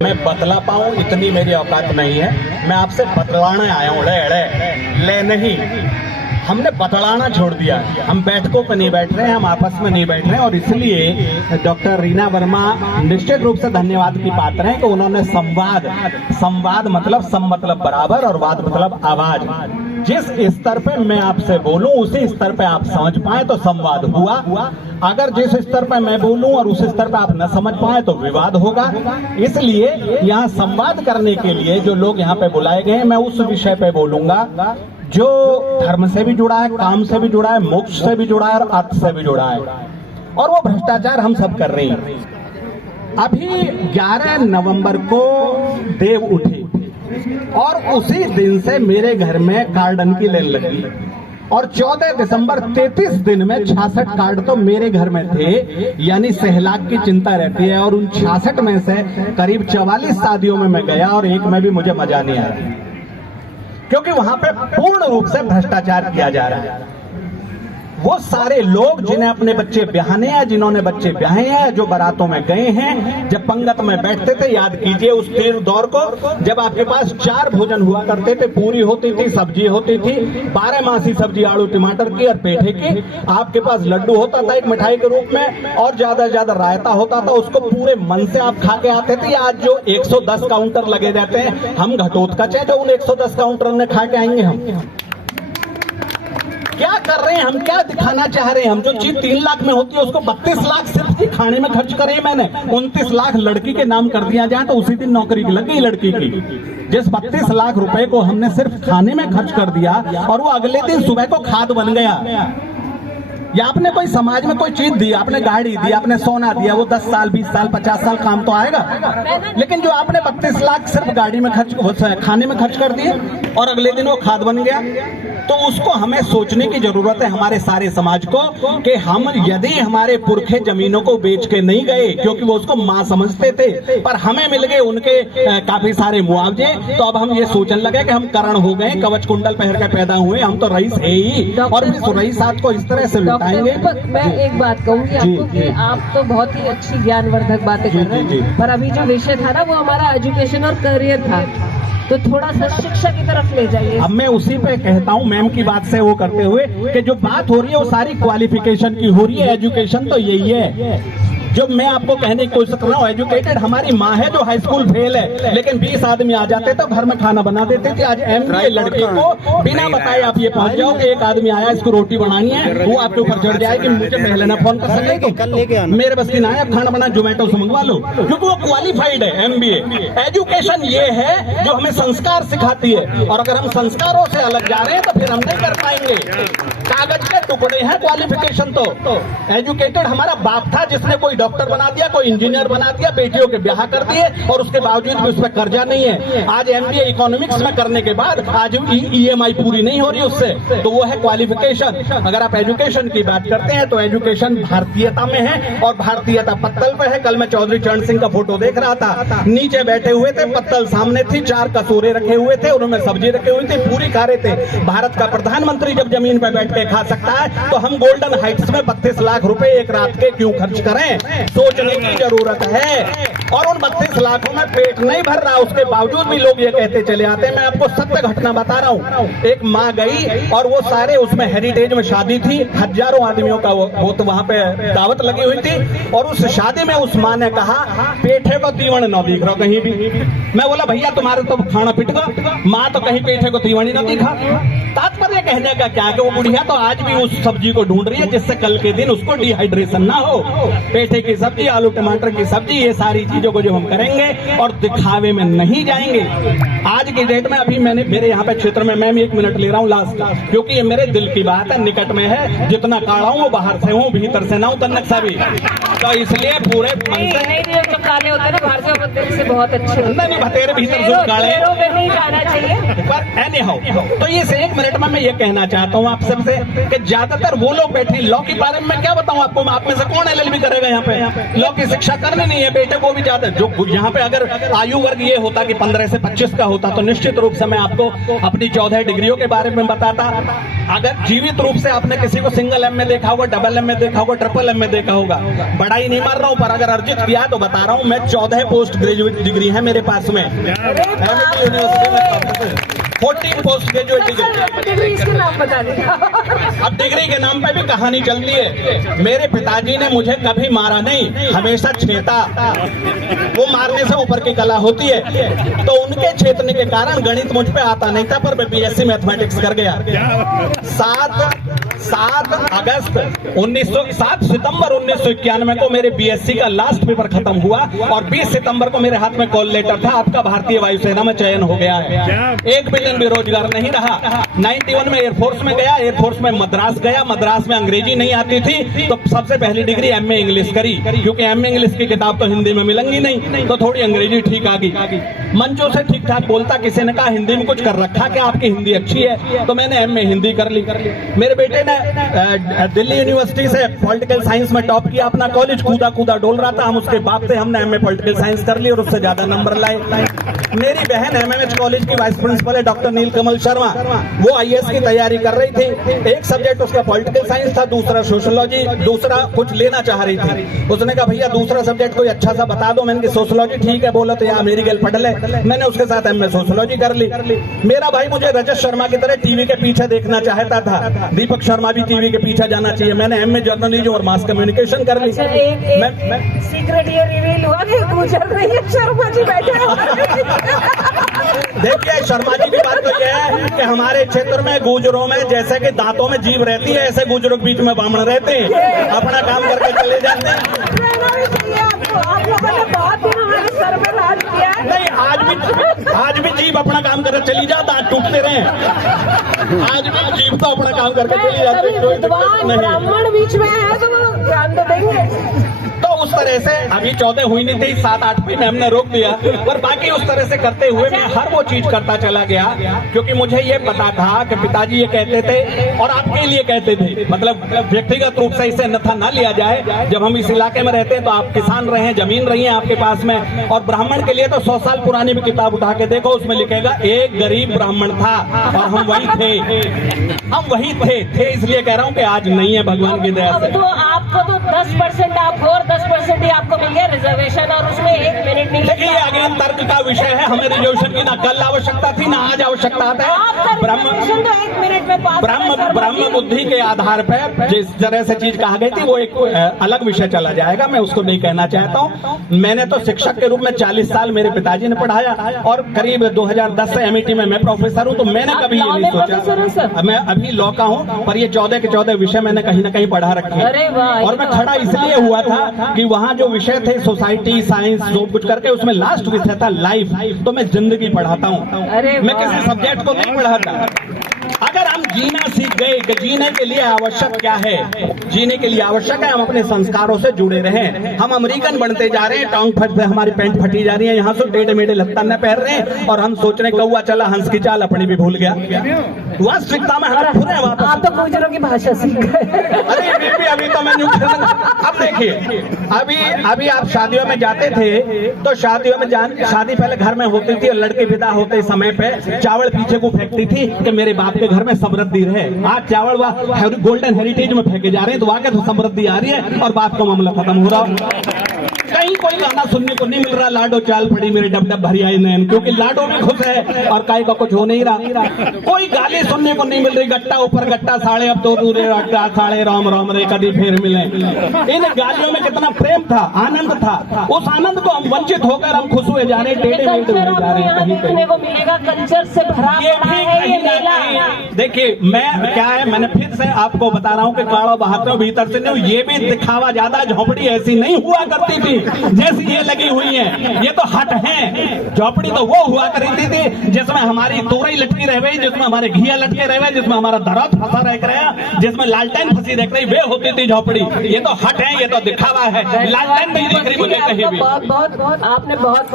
मैं बतला पाऊं इतनी मेरी औकात नहीं है। मैं आपसे बतलाने आया हूँ, ले नहीं, हमने बतलाना छोड़ दिया। हम बैठकों पर नहीं बैठ रहे हैं, हम आपस में नहीं बैठ रहे हैं। और इसलिए डॉक्टर रीना वर्मा निश्चित रूप से धन्यवाद की पात्र हैं कि उन्होंने संवाद मतलब सम मतलब बराबर और वाद मतलब आवाज, जिस स्तर पे मैं आपसे बोलूं उसी स्तर पे आप समझ पाए तो संवाद हुआ। अगर जिस स्तर पे मैं बोलूं और उस स्तर पे आप न समझ पाए तो विवाद होगा। इसलिए यहाँ संवाद करने के लिए जो लोग यहाँ पे बुलाए गए हैं, मैं उस विषय पे बोलूंगा जो धर्म से भी जुड़ा है, काम से भी जुड़ा है, मोक्ष से भी जुड़ा है और अर्थ से भी जुड़ा है। और वो भ्रष्टाचार हम सब कर रहे हैं। अभी 11 नवंबर को देव उठी और उसी दिन से मेरे घर में कार्डन की लाइन लगी और 14 दिसंबर 33 दिन में 66 कार्ड तो मेरे घर में थे। यानी 6 लाख की चिंता रहती है और उन 66 में से करीब 44 शादियों में मैं गया और एक में भी मुझे मजा नहीं आया, क्योंकि वहां पे पूर्ण रूप से भ्रष्टाचार किया जा रहा है। वो सारे लोग जिन्हें अपने बच्चे ब्याहने हैं, जिन्होंने बच्चे ब्याहे हैं, जो बारातों में गए हैं, जब पंगत में बैठते थे, याद कीजिए उस दौर को जब आपके पास 4 भोजन हुआ करते थे, पूरी होती थी, सब्जी होती थी, 12 मासी सब्जी आलू टमाटर की और पेठे की, आपके पास लड्डू होता था एक मिठाई के रूप में और ज्यादा से ज्यादा रायता होता था। उसको पूरे मन से आप खा के आते थे। आज जो 110 काउंटर लगे रहते हैं, हम घटोत्कच है जो उन 110 काउंटर में खा के आएंगे। हम क्या कर रहे हैं, हम क्या दिखाना चाह रहे हैं? हम जो चीज 3 लाख में होती है उसको 32 लाख सिर्फ की खाने में खर्च करे। मैंने 29 लाख लड़की के नाम कर दिया जाए तो उसी दिन नौकरी लग गई लड़की की। जिस 32 लाख रुपए को हमने सिर्फ खाने में खर्च कर दिया और वो अगले दिन सुबह को खाद बन गया। या आपने कोई समाज में कोई चीज दी, आपने गाड़ी दी, आपने सोना दिया, वो 10 साल 20 साल 50 साल काम तो आएगा। लेकिन जो आपने 32 लाख सिर्फ गाड़ी में खर्च, खाने में खर्च कर दिए और अगले दिन वो खाद बन गया, तो उसको हमें सोचने की जरूरत है हमारे सारे समाज को कि हम यदि हमारे पुरखे जमीनों को बेच के नहीं गए क्योंकि वो उसको मां समझते थे, पर हमें मिल गए उनके काफी सारे मुआवजे, तो अब हम ये सोचने लगे कि हम करण हो गए, कवच कुंडल पहन के पैदा हुए, हम तो रईस है ही और इस रईसात को इस तरह से बिताएंगे। मैं एक बात कहूंगी आपको कि आप तो बहुत ही अच्छी ज्ञानवर्धक बातें कर रहे हैं, पर अभी जो विषय था ना वो हमारा एजुकेशन और करियर था, तो थोड़ा सा शिक्षा की तरफ ले जाइए। अब मैं उसी पे कहता हूँ मैम की बात से वो करते हुए कि जो बात हो रही है वो सारी क्वालिफिकेशन की हो रही है। एजुकेशन तो यही है जो मैं आपको कहने की कोशिश कर रहा हूँ। एजुकेटेड हमारी माँ है जो हाई स्कूल फेल है, लेकिन 20 आदमी आ जाते तो घर में खाना बना देते थे। आज MBA लड़के को बिना बताए आप ये पहुंच जाओ कि एक आदमी आया, इसको रोटी बनानी है, वो आपके ऊपर चढ़ जाए कि मुझे पहले ना फोन कर सके, मेरे बस की ना है, अब खाना बना जोमेटो से मंगवा लो, क्योंकि वो क्वालिफाइड है। MBA एजुकेशन ये है जो हमें संस्कार सिखाती है, और अगर हम संस्कारों से अलग जा रहे हैं तो फिर हम नहीं कर पाएंगे। कागज के टुकड़े हैं क्वालिफिकेशन। तो एजुकेटेड हमारा बाप था जिसने कोई डॉक्टर बना दिया, कोई इंजीनियर बना दिया, बेटियों के ब्याह कर दिए और उसके बावजूद भी उस पर कर्जा नहीं है। आज MBA इकोनॉमिक्स में करने के बाद आज EMI पूरी नहीं हो रही उससे, तो वो है क्वालिफिकेशन। अगर आप एजुकेशन की बात करते हैं तो एजुकेशन भारतीयता में है और भारतीयता पत्तल पे है। कल मैं चौधरी चरण सिंह का फोटो देख रहा था, नीचे बैठे हुए थे, पत्तल सामने थी, 4 कसूरे रखे हुए थे, उन्होंने सब्जी रखी हुई थी, पूरी खा रहे थे। भारत का प्रधानमंत्री जब जमीन पर बैठ के खा सकता है तो हम गोल्डन हाइट्स में 32 लाख रुपए एक रात के क्यों खर्च करें? सोचने की जरूरत है। और उन 32 लाखों में पेट नहीं भर रहा, उसके बावजूद भी लोग ये कहते चले आते हैं। मैं आपको सत्य घटना बता रहा हूँ। एक माँ गई और वो सारे उसमें हेरिटेज में शादी थी, हजारों आदमियों का वो तो वहां पे दावत लगी हुई थी, और उस शादी में उस माँ ने कहा पेठे को तीवण न दिख रहा कहीं भी। मैं बोला भैया तुम्हारे तो खाना पिट गो, माँ तो कहीं पेठे को तीवणी न दिखा। तात्पर्य कहने का क्या कि वो बुढ़िया तो आज भी उस सब्जी को ढूंढ रही है जिससे कल के दिन उसको डिहाइड्रेशन ना हो। पेठे की सब्जी, आलू टमाटर की सब्जी, ये सारी चीजों को जो हम करेंगे और दिखावे में नहीं जाएंगे। आज की डेट में अभी मैंने मेरे यहाँ पे क्षेत्र में, मैं 1 मिनट ले रहा हूँ लास्ट, क्योंकि ये मेरे दिल की बात है, निकट में है। जितना काला हूँ वो बाहर से हूँ, भीतर से ना हूँ तन्नक सा भी, तो इसलिए पूरे जो काले होते हैं ना बाहर से, दिल से बहुत अच्छे नहीं भतेरे भीतर जो काले नहीं जाना चाहिए। पर एनी हाउ, तो ये 1 मिनट में मैं ये कहना चाहता हूँ आप सबसे कि ज्यादातर वो लोग बैठे लॉ के बारे में क्या बताऊँ आपको, आप में से कौन LLB करेगा यहाँ पे? लॉ की शिक्षा करनी नहीं है बेटे को भी ज्यादा। जो यहाँ पे अगर आयु वर्ग ये होता कि 15 से 25 का होता तो निश्चित रूप से मैं आपको अपनी 14 डिग्रियों के बारे में बताता। अगर जीवित रूप से आपने किसी को सिंगल M में देखा होगा, डबल M में देखा होगा, ट्रिपल M में देखा होगा, बड़ा बड़ाई नहीं मार रहा हूँ, पर अगर अर्जित किया तो बता रहा हूँ मैं 14 पोस्ट ग्रेजुएट डिग्री है मेरे पास में, एमआईटी यूनिवर्सिटी में 14 पोस्ट ग्रेजुएट डिग्री। इसके नाम बता दें। अब डिग्री के नाम पे भी कहानी चलती है। मेरे पिताजी ने मुझे कभी मारा नहीं, हमेशा छेता। वो मारने से ऊपर की कला होती है, तो उनके छेतने के कारण गणित मुझ पे आता नहीं था, पर मैं बीएससी मैथमेटिक्स कर गया। 7 सितंबर 1991 को मेरे बीएससी का लास्ट पेपर खत्म हुआ और 20 सितंबर को मेरे हाथ में कॉल लेटर था, आपका भारतीय वायुसेना में चयन हो गया है। 1 भी दिन बेरोजगार नहीं रहा। 91 में एयरफोर्स में गया, एयरफोर्स में मद्रास गया, मद्रास में अंग्रेजी नहीं आती थी, तो सबसे पहली डिग्री एमए इंग्लिश करी, क्योंकि एमए इंग्लिश की किताब तो हिंदी में मिलेंगी नहीं, तो थोड़ी अंग्रेजी ठीक आ गई। मंचों से ठीक ठाक बोलता, किसी ने कहा हिंदी में कुछ कर रखा क्या, आपकी हिंदी अच्छी है, तो मैंने एमए हिंदी कर ली। मेरे बेटे ने दिल्ली यूनिवर्सिटी से पॉलिटिकल साइंस में टॉप किया अपना कॉलेज, कूदा डोल रहा था, हम उसके बाप से हमने एमए पॉलिटिकल साइंस कर ली और उससे ज्यादा नंबर लाए। मेरी बहन एमएमएच कॉलेज की वाइस प्रिंसिपल है डॉक्टर नीलकमल शर्मा, वो आईएएस की तैयारी कर रही थी। एक सब्जेक्ट उसका पॉलिटिकल साइंस था, दूसरा सोशियोलॉजी, दूसरा कुछ लेना चाह रही थी। उसने कहा भैया दूसरा सब्जेक्ट कोई अच्छा सा बता दो। मैंने कहा सोशियोलॉजी, ठीक है, बोला तो यहाँ मेरी गर्ल पढ़ ले। मैंने उसके साथ एमए सोशियोलॉजी कर ली। मेरा भाई मुझे रजत शर्मा की तरह टीवी के पीछे देखना चाहता था, दीपक शर्मा भी टीवी के पीछे जाना चाहिए। मैंने एमए जर्नलिज्म और मास कम्युनिकेशन कर ली। सीक्रेट ये रिवील हुआ कि गुजर रही है शर्मा जी बैठे। देखिए शर्मा जी की बात तो यह है कि हमारे क्षेत्र में गुजरों में जैसे कि दांतों में जीभ रहती है, ऐसे गुजरों के बीच में ब्राह्मण रहते हैं, अपना काम करके चले जाते हैं। आप लोगों ने बहुत दिन हमारे सर में राज किया है। नहीं, आज भी जीभ अपना काम करके चली जा, दांत टूटते रहे, आज भी जीभ तो अपना काम करके चली जाती है। ब्राह्मण बीच में है तो ध्यान तो देंगे। तो उस तरह से अभी 14 हुई नहीं थी, 7-8 में हमने रोक दिया, पर बाकी उस तरह से करते हुए मैं हर वो चीज करता चला गया, क्योंकि मुझे ये पता था कि पिताजी ये कहते थे और आपके लिए कहते थे, मतलब व्यक्तिगत रूप से इसे अन्यथा ना लिया जाए। जब हम इस इलाके में रहते हैं तो आप किसान रहे, जमीन रही है आपके पास में, और ब्राह्मण के लिए तो 100 साल पुरानी भी किताब उठा के देखो, उसमें लिखेगा एक गरीब ब्राह्मण था और हम वही थे, इसलिए कह रहा हूँ कि आज नहीं है भगवान की दया से। तो आपको तो 10% आप और 10% ही आपको मिल गया रिजर्वेशन, और उसमें 1 मिनट नहीं। देखिए आगे तर्क का विषय है, हमें रिजर्वेशन की ना कल आवश्यकता थी ना आज आवश्यकता है। ब्रह्म बुद्धि के आधार पर जिस तरह से चीज कहा गई थी वो एक अलग विषय चला जाएगा, मैं उसको नहीं कहना चाहता हूँ। मैंने तो शिक्षक के रूप में 40 साल मेरे पिताजी ने पढ़ाया और करीब 2010 से एमईटी में मैं प्रोफेसर हूँ, तो मैंने कभी ये नहीं सोचा। मैं अभी लॉ का हूँ, पर ये 14 के 14 विषय मैंने कहीं ना कहीं पढ़ा रखे हैं। और मैं खड़ा इसलिए हुआ था कि वहाँ जो विषय थे सोसाइटी साइंस जो कुछ करके, उसमें लास्ट विषय था लाइफ, तो मैं जिंदगी पढ़ाता हूँ, मैं किसी सब्जेक्ट को नहीं पढ़ाता। अगर हम जीना सीख गए कि जीने के लिए आवश्यक क्या है, जीने के लिए आवश्यक है हम अपने संस्कारों से जुड़े रहें। हम अमेरिकन बनते जा रहे हैं, टांग फट पे हमारी पैंट फटी जा रही है, यहाँ से टेढ़े मेढ़े लत्ता न पहन रहे हैं, और हम सोच रहे कौआ चला हंस की चाल अपनी भी भूल गया। वास्तविकता में हम पूरे वापस। आप तो गुजरों की भाषा सीख गए। अरे बेबी अभी तो मैं अब देखिए, अभी आप शादियों में जाते थे तो शादियों में शादी पहले घर में होती थी और लड़के विदा होते समय पे चावल पीछे को फेंकती थी कि मेरे बाप के घर में समृद्धि रहे। आज चावल गोल्डन हेरिटेज में फेंके जा रहे हैं, तो वहां तो समृद्धि आ रही है और बात का मामला खत्म हो रहा। कहीं कोई गाना सुनने को नहीं मिल रहा, लाडो चाल पड़ी मेरे डब डब भरी आई नैन, क्योंकि लाडो भी खुश है और काई का कुछ हो नहीं रहा। कोई गाली सुनने को नहीं मिल रही, गट्टा ऊपर गट्टा साढ़े अब तो दूरे साढ़े राम राम रे कभी फिर मिले। इन गालियों में कितना प्रेम था, आनंद था, उस आनंद को हम वंचित होकर हम खुश हुए जा रहे, टेढ़े मेढ़े हुए जा रहे हैं। देखने को मिलेगा कल्चर से भरा पड़ा है ये मेला। देखिए मैं क्या है, मैंने फिर से आपको बता रहा हूँ कि काड़ा बहाते भीतर से नहीं, ये भी दिखावा ज्यादा। झोपड़ी ऐसी नहीं हुआ करती थी जैसी ये लगी हुई है, ये तो हट है। झोपड़ी तो वो हुआ करती थी जिसमें हमारी तोरई लटकी रह गई, जिसमें हमारे घिया लटके रह गए, जिसमें हमारा दरद फंसा रह गया, जिसमें लालटेन फंसी देख रही, वे होती थी झोपड़ी। ये तो हट है, ये तो दिखावा है, लालटेन नहीं दिख रही मुझे कहीं भी। बहुत आपने बहुत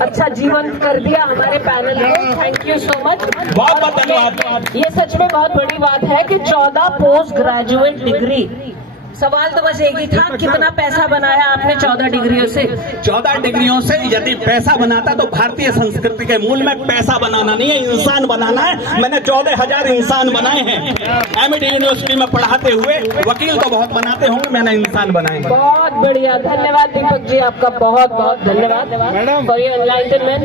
अच्छा जीवन कर दिया हमारे पैनल में, थैंक यू सो मच, बहुत धन्यवाद। ये सच में बहुत बड़ी बात है कि 14 पोस्ट ग्रेजुएट डिग्री सवाल तो बस एक ही था, कितना पैसा बनाया आपने 14 डिग्रियों से? 14 डिग्रियों से यदि पैसा बनाता तो भारतीय संस्कृति के मूल में पैसा बनाना नहीं है, इंसान बनाना है। मैंने 14,000 इंसान बनाए हैं। एमडी यूनिवर्सिटी में पढ़ाते हुए। वकील तो बहुत बनाते होंगे, मैंने इंसान बनाए। बहुत बढ़िया, धन्यवाद दीपक जी, आपका बहुत बहुत धन्यवाद फॉर योर एनलाइटनमेंट।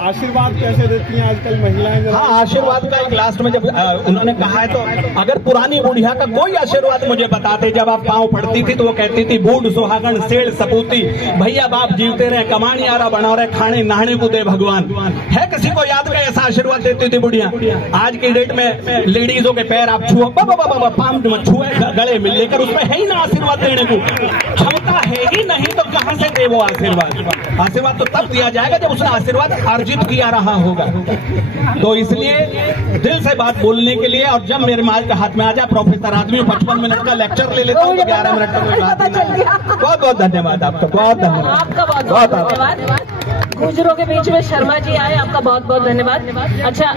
आशीर्वाद कैसे देती हैं आजकल महिलाएं? हाँ, आशीर्वाद का एक लास्ट में जब उन्होंने कहा है तो अगर पुरानी बुढ़िया का कोई आशीर्वाद मुझे बताते, जब आप पाँव पड़ती थी तो वो कहती थी बूढ़ सुहागन सेठ सपूती, भैया बाप जीवते रहे, कमानी आरा बना रहे, खाने नहाने को दे भगवान। है किसी को याद का ऐसा आशीर्वाद देती थी बुढ़िया? आज की डेट में लेडीजों के पैर आप छुओ, पाम छुए गले में लेकर, उसमें है ही ना आशीर्वाद देने को, क्षमता है ही नहीं तो कहां से दे वो आशीर्वाद? आशीर्वाद तो तब दिया जाएगा जब उसने आशीर्वाद अर्जित किया रहा होगा। तो इसलिए दिल से बात बोलने के लिए, और जब मेरे माल के हाथ में आ जाए प्रोफेसर आदमी 55 मिनट का लेक्चर ले लेता हूँ तो 11 मिनट का कोई बात नहीं। बहुत बहुत धन्यवाद आपका, बहुत धन्यवाद आपका, बहुत धन्यवाद। गुजरों के बीच में शर्मा जी आए, आपका बहुत बहुत धन्यवाद। अच्छा